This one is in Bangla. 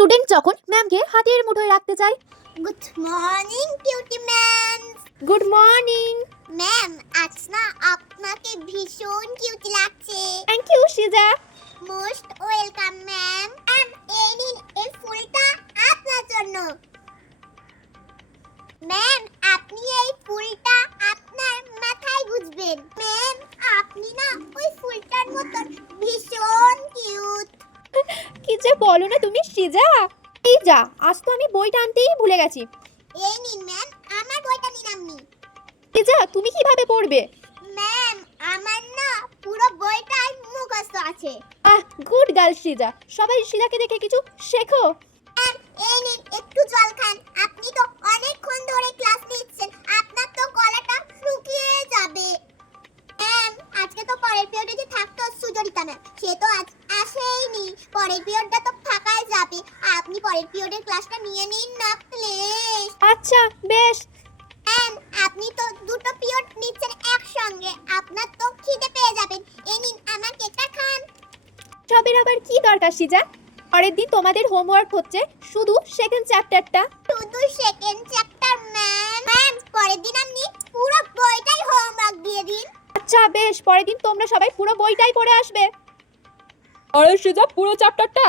স্টুডেন্ট যখন ম্যামকে হাতের মুঠোয় রাখতে চায়। Good morning cutie ma'am. Good morning ma'am, আজ না আপনাকে ভীষণ কিউট লাগছে। Thank you Shiza. Most welcome ma'am. এই নিন, এই ফুলটা আপনার জন্য। ম্যাম, আপনি এই ফুলটা আপনার মাথায় গুজবেন। ম্যাম, আপনি না ওই ফুলটার মতন ভীষণ কিউট। কি যে বলো না তুমি শিজা। এই যা, আজ তো আমি বইটা আনতেই ভুলে গেছি। এই নিন ম্যাম, আমার বইটা নিন আপনি। শিজা, তুমি কিভাবে পড়বে? ম্যাম, আমার না পুরো বইটাই মুখস্থ আছে। Good girl Shiza. সবাই শিজাকে দেখে কিছু শেখো। ম্যাম, এই নিন একটু জল খান। আপনি তো অনেকক্ষণ ধরে ক্লাস নিচ্ছেন, আপনার তো গলাটা শুকিয়ে যাবে। ম্যাম, আজকে তো পরের পিরিয়ডে যে থাকতো সুচরিতা ম্যাম, সে তো আজ আসেইনি। পরের পিরিয়ডটা তো ফাঁকাই যাবে। আপনি পরের পিরিয়ডের ক্লাসটা নিয়ে নিন না প্লিজ। আচ্ছা বেশ। ম্যাম, আপনি তো দুটো পিরিয়ড নিচ্ছেন একসঙ্গে, আপনার তো খিদে পেয়ে যাবেন। এই নিন আমার কেকটা খান। সবের আবার কি দরকার শিজা? পরের দিন তোমাদের হোমওয়ার্ক হচ্ছে শুধু সেকেন্ড চ্যাপ্টারটা। শুধু সেকেন্ড চ্যাপ্টার ম্যাম। ম্যাম, পরের দিন আপনি পুরো বইটাই হোমওয়ার্ক দিয়ে দিন। আচ্ছা বেশ, পরের দিন তোমরা সবাই পুরো বইটাই পড়ে আসবে। আরে শিজা, পুরো চ্যাপ্টারটা?